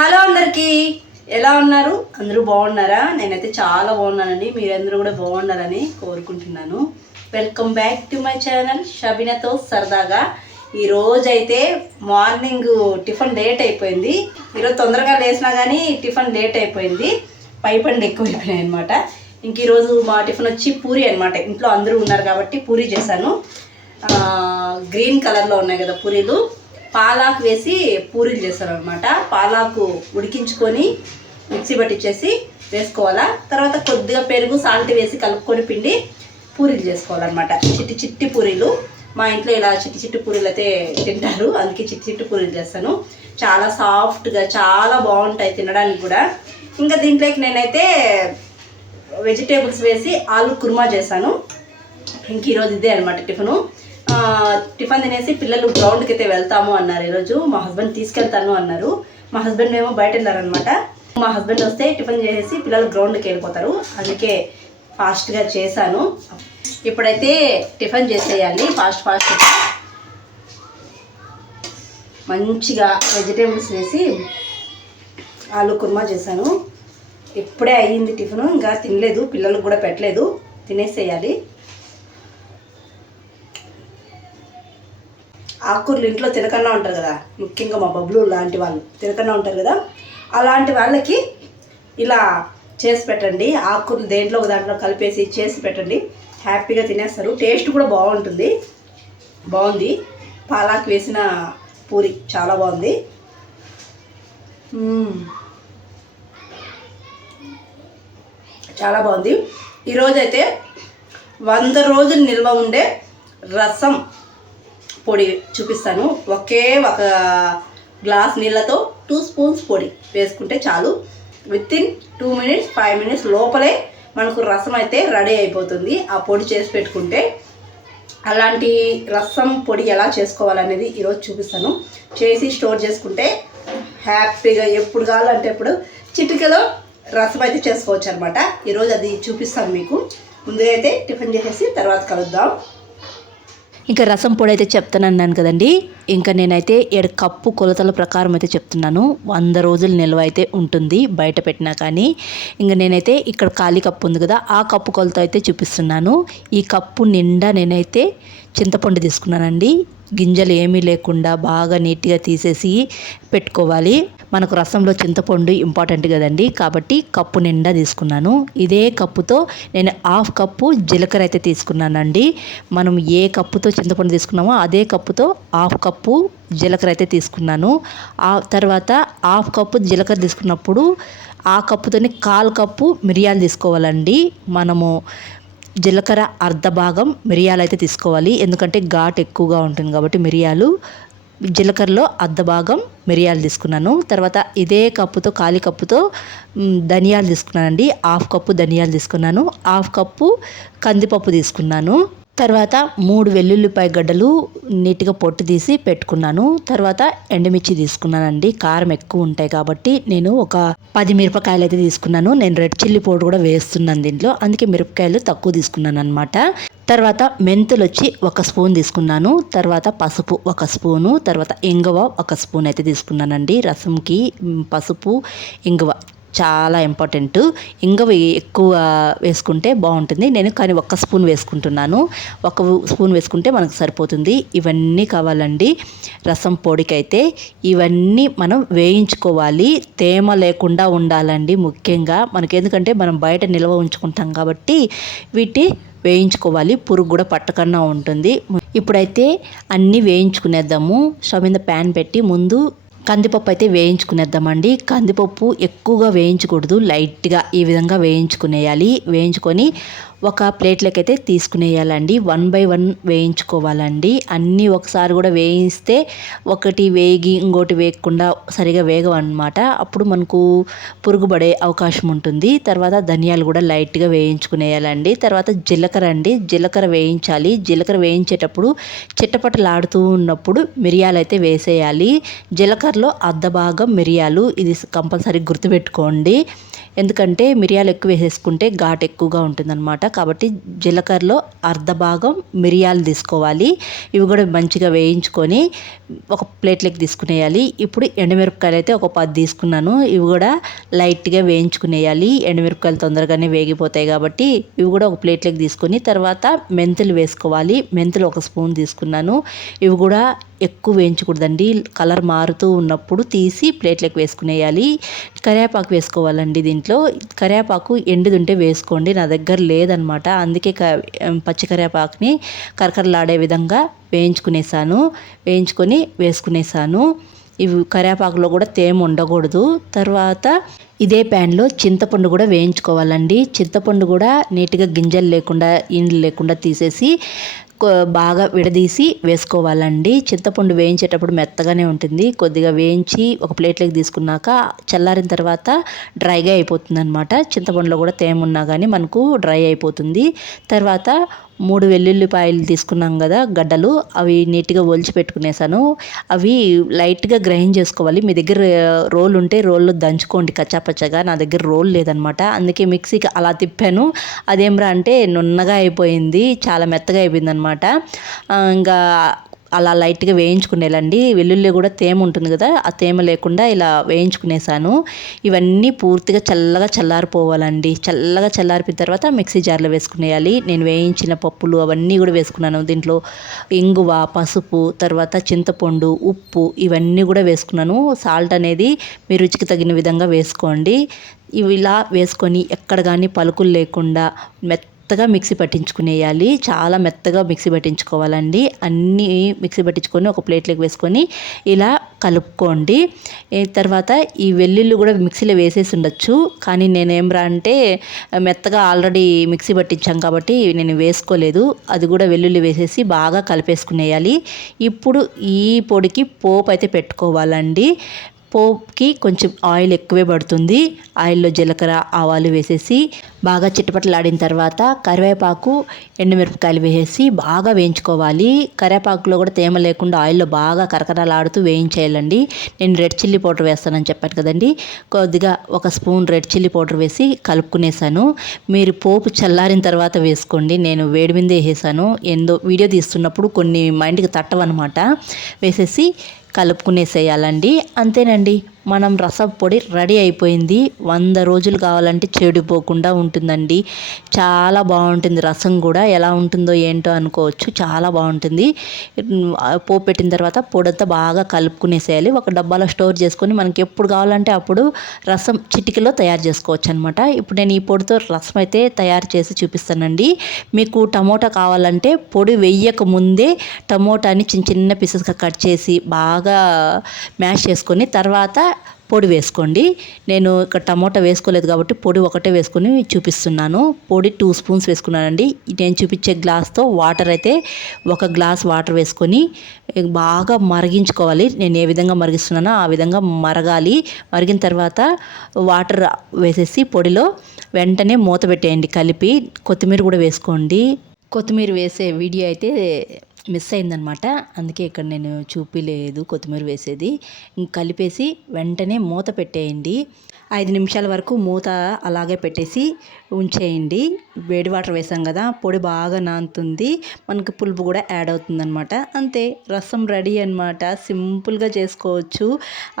Hello అందరికీ, ఎలా ఉన్నారు? అందరూ బాగున్నారా? నేనైతే చాలా బాగున్నానండి. మీరందరూ కూడా బాగున్నారని కోరుకుంటున్నాను. Welcome back to my channel షబీనాతో సరదాగా. ఈరోజైతే మార్నింగ్ టిఫిన్ లేట్ అయిపోయింది. ఈరోజు తొందరగా లేసినా కానీ టిఫిన్ లేట్ అయిపోయింది. పైపండి ఎక్కువైపోయినాయి అనమాట. ఇంక ఈరోజు మా టిఫిన్ వచ్చి పూరి అనమాట. ఇంట్లో అందరూ ఉన్నారు కాబట్టి పూరి చేశాను. గ్రీన్ కలర్లో ఉన్నాయి కదా పూరీలు. పాలాకు వేసి పూరీలు చేస్తారు అనమాట. పాలాకు ఉడికించుకొని మిక్సీ పట్టించేసి వేసుకోవాలా. తర్వాత కొద్దిగా పెరుగు సాల్ట్ వేసి కలుపుకొని పిండి పూరీలు చేసుకోవాలన్నమాట. చిట్టి చిట్టి పూరీలు. మా ఇంట్లో ఇలా చిట్టి చిట్టి పూరీలు అయితే తింటారు, అందుకే చిట్టి చిట్టి పూరీలు చేస్తాను. చాలా సాఫ్ట్గా చాలా బాగుంటాయి తినడానికి కూడా. ఇంకా దీంట్లోకి నేనైతే వెజిటేబుల్స్ వేసి ఆలు కుర్మా చేశాను. ఇంక ఈరోజు ఇదే అనమాట టిఫిను. టిఫిన్ తినేసి పిల్లలు గ్రౌండ్కి అయితే వెళ్తాము అన్నారు. ఈరోజు మా హస్బెండ్ తీసుకెళ్తాను అన్నారు. మా హస్బెండ్ ఏమో బయట వెళ్ళారనమాట. మా హస్బెండ్ వస్తే టిఫిన్ చేసేసి పిల్లలు గ్రౌండ్కి వెళ్ళిపోతారు, అందుకే ఫాస్ట్గా చేశాను. ఇప్పుడైతే టిఫిన్ చేసేయాలి ఫాస్ట్గా. మంచిగా వెజిటేబుల్స్ వేసి ఆలు కుర్మా చేశాను. ఇప్పుడే అయ్యింది టిఫిన్, ఇంకా తినలేదు, పిల్లలకు కూడా పెట్టలేదు, తినేసేయాలి. ఆకుకూరలు ఇంట్లో తినకన్నా ఉంటారు కదా, ముఖ్యంగా మా బబ్బులు లాంటి వాళ్ళు తినకన్నా ఉంటారు కదా, అలాంటి వాళ్ళకి ఇలా చేసి పెట్టండి. ఆకుకూరలు దేంట్లో ఒక దాంట్లో కలిపేసి చేసి పెట్టండి, హ్యాపీగా తినేస్తారు. టేస్ట్ కూడా బాగుంది. పాలాకు వేసిన పూరి చాలా బాగుంది. చాలా బాగుంది. ఈరోజైతే 100 రోజులు నిల్వ ఉండే రసం పొడి చూపిస్తాను. ఒక గ్లాస్ నీళ్ళతో 2 స్పూన్స్ పొడి వేసుకుంటే చాలు. వితిన్ 2 మినిట్స్ 5 మినిట్స్ లోపలే మనకు రసం అయితే రెడీ అయిపోతుంది. ఆ పొడి చేసి పెట్టుకుంటే. అలాంటి రసం పొడి ఎలా చేసుకోవాలనేది ఈరోజు చూపిస్తాను. చేసి స్టోర్ చేసుకుంటే హ్యాపీగా ఎప్పుడు కావాలంటే ఎప్పుడు చిటికలో రసం అయితే చేసుకోవచ్చు అనమాట. ఈరోజు అది చూపిస్తాను మీకు. ముందుగా అయితే టిఫిన్ చేసేసి తర్వాత కలుద్దాం. ఇంకా రసం పొడి అయితే చెప్తానన్నాను కదండి. ఇంకా నేనైతే 7 కప్పు కొలతల ప్రకారం అయితే చెప్తున్నాను. 100 రోజులు నిల్వ అయితే ఉంటుంది బయట పెట్టినా కానీ. ఇంకా నేనైతే ఇక్కడ ఖాళీ కప్పు ఉంది కదా, ఆ కప్పు కొలత అయితే చూపిస్తున్నాను. ఈ కప్పు నిండా నేనైతే చింతపండు తీసుకున్నానండి. గింజలు ఏమీ లేకుండా బాగా నీట్గా తీసేసి పెట్టుకోవాలి. మనకు రసంలో చింతపండు ఇంపార్టెంట్ కదండి, కాబట్టి కప్పు నిండా తీసుకున్నాను. ఇదే కప్పుతో నేను 1/2 కప్పు జీలకర్ర అయితే తీసుకున్నానండి. మనం ఏ కప్పుతో చింతపండు తీసుకున్నామో అదే కప్పుతో 1/2 కప్పు జీలకర్ర అయితే తీసుకున్నాను. ఆ తర్వాత 1/2 కప్పు జీలకర్ర తీసుకున్నప్పుడు ఆ కప్పుతోనే 1/4 కప్పు మిరియాలు తీసుకోవాలండి. మనము జీలకర్ర అర్ధ భాగం మిరియాలు అయితే తీసుకోవాలి, ఎందుకంటే ఘాటు ఎక్కువగా ఉంటుంది కాబట్టి. జీలకర్రలో అర్ధ భాగం మిరియాలు తీసుకున్నాను. తర్వాత ఇదే కప్పుతో ఖాళీ కప్పుతో ధనియాలు తీసుకున్నానండి. 1/2 కప్పు ధనియాలు తీసుకున్నాను. 1/2 కప్పు కందిపప్పు తీసుకున్నాను. తర్వాత 3 వెల్లుల్లిపాయ గడ్డలు నీట్గా పొట్టు తీసి పెట్టుకున్నాను. తర్వాత ఎండుమిర్చి తీసుకున్నానండి. కారం ఎక్కువ ఉంటాయి కాబట్టి నేను ఒక 10 మిరపకాయలు అయితే తీసుకున్నాను. నేను రెడ్ చిల్లీ పౌడర్ కూడా వేస్తున్నాను దీంట్లో, అందుకే మిరపకాయలు తక్కువ తీసుకున్నాను అనమాట. తర్వాత మెంతులు వచ్చి 1 స్పూన్ తీసుకున్నాను. తర్వాత పసుపు 1 స్పూను. తర్వాత ఇంగువ 1 స్పూన్ అయితే తీసుకున్నానండి. రసంకి పసుపు ఇంగువ చాలా ఇంపార్టెంట్. ఇంగువ ఎక్కువ వేసుకుంటే బాగుంటుంది. నేను కానీ 1 స్పూన్ వేసుకుంటున్నాను. 1 స్పూన్ వేసుకుంటే మనకు సరిపోతుంది. ఇవన్నీ కావాలండి రసం పొడికైతే. ఇవన్నీ మనం వేయించుకోవాలి, తేమ లేకుండా ఉండాలండి ముఖ్యంగా మనకి. ఎందుకంటే మనం బయట నిల్వ ఉంచుకుంటాం కాబట్టి వీటి వేయించుకోవాలి, పురుగు కూడా పట్టకుండా ఉంటుంది. ఇప్పుడైతే అన్నీ వేయించుకునేద్దాము. స్టవ్ మీద ప్యాన్ పెట్టి ముందు కందిపప్పు అయితే వేయించుకునేద్దామండి. కందిపప్పు ఎక్కువగా వేయించకూడదు, లైట్గా ఈ విధంగా వేయించుకునేయాలి. వేయించుకొని ఒక ప్లేట్లోకి అయితే తీసుకునేయాలండి. 1 బై 1 వేయించుకోవాలండి. అన్నీ ఒకసారి కూడా వేయిస్తే ఒకటి వేగి ఇంకోటి వేయకుండా సరిగా వేగవన్నమాట. అప్పుడు మనకు పురుగుపడే అవకాశం ఉంటుంది. తర్వాత ధనియాలు కూడా లైట్గా వేయించుకునేయాలండి. తర్వాత జీలకర్ర వేయించాలి. జీలకర్ర వేయించేటప్పుడు చిట్టపట్టలాడుతూ ఉన్నప్పుడు మిరియాలు అయితే వేసేయాలి. జీలకర్రలో అర్ధ భాగం మిరియాలు, ఇది కంపల్సరీ గుర్తుపెట్టుకోండి. ఎందుకంటే మిరియాలు ఎక్కువ వేసేసుకుంటే ఘాటు ఎక్కువగా ఉంటుందన్నమాట. కాబట్టి జీలకర్రలో అర్ధ భాగం మిరియాలు తీసుకోవాలి. ఇవి కూడా మంచిగా వేయించుకొని ఒక ప్లేట్లోకి తీసుకునేయాలి. ఇప్పుడు ఎండుమిరపకాయలు అయితే ఒక 10 తీసుకున్నాను. ఇవి కూడా లైట్గా వేయించుకునేయాలి. ఎండుమిరపకాయలు తొందరగానే వేగిపోతాయి కాబట్టి ఇవి కూడా ఒక ప్లేట్లోకి తీసుకొని తర్వాత మెంతులు వేసుకోవాలి. మెంతులు 1 స్పూన్ తీసుకున్నాను. ఇవి కూడా ఎక్కువ వేయించకూడదండి. కలర్ మారుతూ ఉన్నప్పుడు తీసి ప్లేట్లోకి వేసుకునేయాలి. కరివేపాకు వేసుకోవాలండి. దీంట్లో కరివేపాకు ఎండుదుంటే వేసుకోండి. నా దగ్గర లేదనమాట. అందుకే పచ్చి కరివేపాకుని కరకరలాడే విధంగా వేయించుకొని వేసుకునేసాను. ఇవి కరివేపాకులో కూడా తేమ ఉండకూడదు. తర్వాత ఇదే ప్యాన్లో చింతపండు కూడా వేయించుకోవాలండి. చింతపండు కూడా నీట్గా గింజలు లేకుండా ఇండ్లు లేకుండా తీసేసి బాగా విడదీసి వేసుకోవాలండి. చింతపండు వేయించేటప్పుడు మెత్తగానే ఉంటుంది. కొద్దిగా వేయించి ఒక ప్లేట్లోకి తీసుకున్నాక చల్లారిన తర్వాత డ్రైగా అయిపోతుంది అనమాట. చింతపండులో కూడా తేమ ఉన్నా కానీ మనకు డ్రై అయిపోతుంది. తర్వాత 3 వెల్లుల్లిపాయలు తీసుకున్నాం కదా గడ్డలు, అవి నీట్గా ఒలిచి పెట్టుకునేసాను. అవి లైట్గా గ్రైండ్ చేసుకోవాలి. మీ దగ్గర రోల్ ఉంటే రోల్లో దంచుకోండి కచ్చాపచ్చగా. నా దగ్గర రోల్ లేదనమాట. అందుకే మిక్సీకి అలా తిప్పాను. అదేంరా అంటే నున్నగా అయిపోయింది, చాలా మెత్తగా అయిపోయింది అనమాట. ఇంకా అలా లైట్గా వేయించుకునేలండి. వెల్లుల్లి కూడా తేమ ఉంటుంది కదా, ఆ తేమ లేకుండా ఇలా వేయించుకునేసాను. ఇవన్నీ పూర్తిగా చల్లగా చల్లారిపోవాలండి. చల్లగా చల్లారిపోయిన తర్వాత మిక్సీ జార్లో వేసుకునేయాలి. నేను వేయించిన పప్పులు అవన్నీ కూడా వేసుకున్నాను. దీంట్లో ఇంగువ, పసుపు, తర్వాత చింతపండు, ఉప్పు ఇవన్నీ కూడా వేసుకున్నాను. సాల్ట్ అనేది మీ రుచికి తగిన విధంగా వేసుకోండి. ఇవి ఇలా వేసుకొని ఎక్కడ కానీ పలుకులు లేకుండా మెత్తగా మిక్సీ పట్టించుకునేయాలి. చాలా మెత్తగా మిక్సీ పట్టించుకోవాలండి. అన్నీ మిక్సీ పట్టించుకొని ఒక ప్లేట్లోకి వేసుకొని ఇలా కలుపుకోండి. తర్వాత ఈ వెల్లుల్లి కూడా మిక్సీలో వేసేసి ఉండొచ్చు, కానీ నేనేంరా అంటే మెత్తగా ఆల్రెడీ మిక్సీ పట్టించాం కాబట్టి నేను వేసుకోలేదు. అది కూడా వెల్లుల్లి వేసేసి బాగా కలిపేసుకునేయాలి. ఇప్పుడు ఈ పొడికి పోపు అయితే పెట్టుకోవాలండి. పోపుకి కొంచెం ఆయిల్ ఎక్కువే పడుతుంది. ఆయిల్లో జీలకర్ర, ఆవాలు వేసేసి బాగా చిటపటలాడిన తర్వాత కరివేపాకు, ఎండుమిరపకాయలు వేసేసి బాగా వేయించుకోవాలి. కరివేపాకులో కూడా తేమ లేకుండా ఆయిల్లో బాగా కరకరలాడుతూ వేయించేయాలండి. నేను రెడ్ చిల్లీ పౌడర్ వేస్తానని చెప్పాను కదండి, కొద్దిగా 1 స్పూన్ రెడ్ చిల్లీ పౌడర్ వేసి కలుపుకునేసాను. మీరు పోపు చల్లారిన తర్వాత వేసుకోండి. నేను వేడి మీదే వేసేసాను. ఏందో వీడియో తీస్తున్నప్పుడు కొన్ని మైండ్కి తట్టవన్నమాట. వేసేసి కలుపుకునేసేయాలండి. అంతేనండి, మనం రసం పొడి రెడీ అయిపోయింది. 100 రోజులు కావాలంటే చెడిపోకుండా ఉంటుందండి. చాలా బాగుంటుంది. రసం కూడా ఎలా ఉంటుందో ఏంటో అనుకోవచ్చు, చాలా బాగుంటుంది. పోపు పెట్టిన తర్వాత పొడంతా బాగా కలుపుకునేసేయాలి. ఒక డబ్బాలో స్టోర్ చేసుకొని మనకి ఎప్పుడు కావాలంటే అప్పుడు రసం చిటికలో తయారు చేసుకోవచ్చు అనమాట. ఇప్పుడు నేను ఈ పొడితో రసం అయితే తయారు చేసి చూపిస్తానండి. మీకు టమోటా కావాలంటే పొడి వేయక ముందే టమోటాని చిన్న చిన్న పీసెస్గా కట్ చేసి బాగా మ్యాష్ చేసుకొని తర్వాత పొడి వేసుకోండి. నేను ఇక్కడ టమోటా వేసుకోలేదు కాబట్టి పొడి ఒకటే వేసుకొని చూపిస్తున్నాను. పొడి 2 స్పూన్స్ వేసుకున్నానండి. నేను చూపించే గ్లాస్తో వాటర్ అయితే 1 గ్లాస్ వాటర్ వేసుకొని బాగా మరిగించుకోవాలి. నేను ఏ విధంగా మరిగిస్తున్నానో ఆ విధంగా మరగాలి. మరిగిన తర్వాత వాటర్ వేసేసి పొడిలో వెంటనే మూత పెట్టేయండి కలిపి. కొత్తిమీర కూడా వేసుకోండి. కొత్తిమీర వేసే వీడియో అయితే మిస్ అయిందనమాట, అందుకే ఇక్కడ నేను చూపిలేదు కొత్తిమీర వేసేది. కలిపేసి వెంటనే మూత పెట్టేయండి. 5 నిమిషాల వరకు మూత అలాగే పెట్టేసి ఉంచేయండి. వేడి వాటర్ వేసాం కదా, పొడి బాగా నానుతుంది, మనకు పులుపు కూడా యాడ్ అవుతుందన్నమాట. అంతే, రసం రెడీ అనమాట. సింపుల్గా చేసుకోవచ్చు.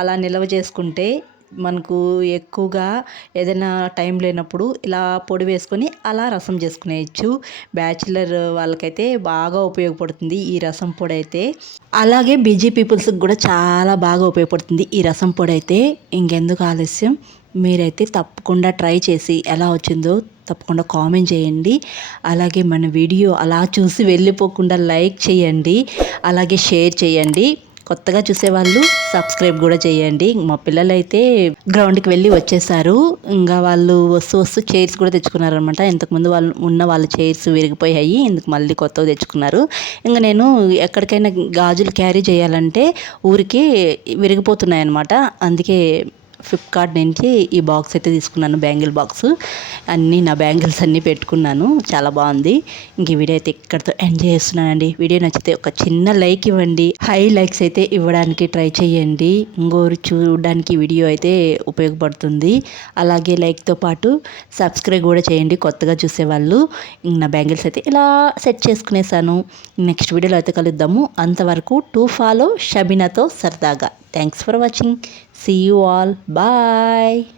అలా నిల్వ చేసుకుంటే మనకు ఎక్కువగా ఏదైనా టైం లేనప్పుడు ఇలా పొడి వేసుకొని అలా రసం చేసుకునేయచ్చు. బ్యాచిలర్ వాళ్ళకైతే బాగా ఉపయోగపడుతుంది ఈ రసం పొడి అయితే. అలాగే బిజీ పీపుల్స్కి కూడా చాలా బాగా ఉపయోగపడుతుంది ఈ రసం పొడి అయితే. ఇంకెందుకు ఆలస్యం, మీరైతే తప్పకుండా ట్రై చేసి ఎలా వచ్చిందో తప్పకుండా కామెంట్ చేయండి. అలాగే మన వీడియో అలా చూసి వెళ్ళిపోకుండా లైక్ చేయండి, అలాగే షేర్ చేయండి. కొత్తగా చూసేవాళ్ళు సబ్స్క్రైబ్ కూడా చేయండి. మా పిల్లలు అయితే గ్రౌండ్కి వెళ్ళి వచ్చేసారు. ఇంకా వాళ్ళు వస్తూ చైర్స్ కూడా తెచ్చుకున్నారనమాట. ఇంతకుముందు వాళ్ళ చైర్స్ విరిగిపోయాయి, ఇందుకు మళ్ళీ కొత్తవి తెచ్చుకున్నారు. ఇంకా నేను ఎక్కడికైనా గాజులు క్యారీ చేయాలంటే ఊరికి విరిగిపోతున్నాయి అనమాట. అందుకే ఫ్లిప్కార్ట్ నుంచి ఈ బాక్స్ అయితే తీసుకున్నాను, బ్యాంగిల్ బాక్స్. అన్నీ నా బ్యాంగిల్స్ అన్నీ పెట్టుకున్నాను, చాలా బాగుంది. ఇంక ఈ వీడియో అయితే ఇక్కడితో ఎంజాయ్ చేస్తున్నానండి. వీడియో నచ్చితే ఒక చిన్న లైక్ ఇవ్వండి, హై లైక్స్ అయితే ఇవ్వడానికి ట్రై చేయండి. ఇంకోరు చూడడానికి వీడియో అయితే ఉపయోగపడుతుంది. అలాగే లైక్తో పాటు సబ్స్క్రైబ్ కూడా చేయండి కొత్తగా చూసేవాళ్ళు. ఇంక నా బ్యాంగిల్స్ అయితే ఇలా సెట్ చేసుకునేసాను. నెక్స్ట్ వీడియోలో అయితే కలుద్దాము. అంతవరకు టు ఫాలో షబీనాతో సరదాగా. Thanks for watching. See you all. Bye.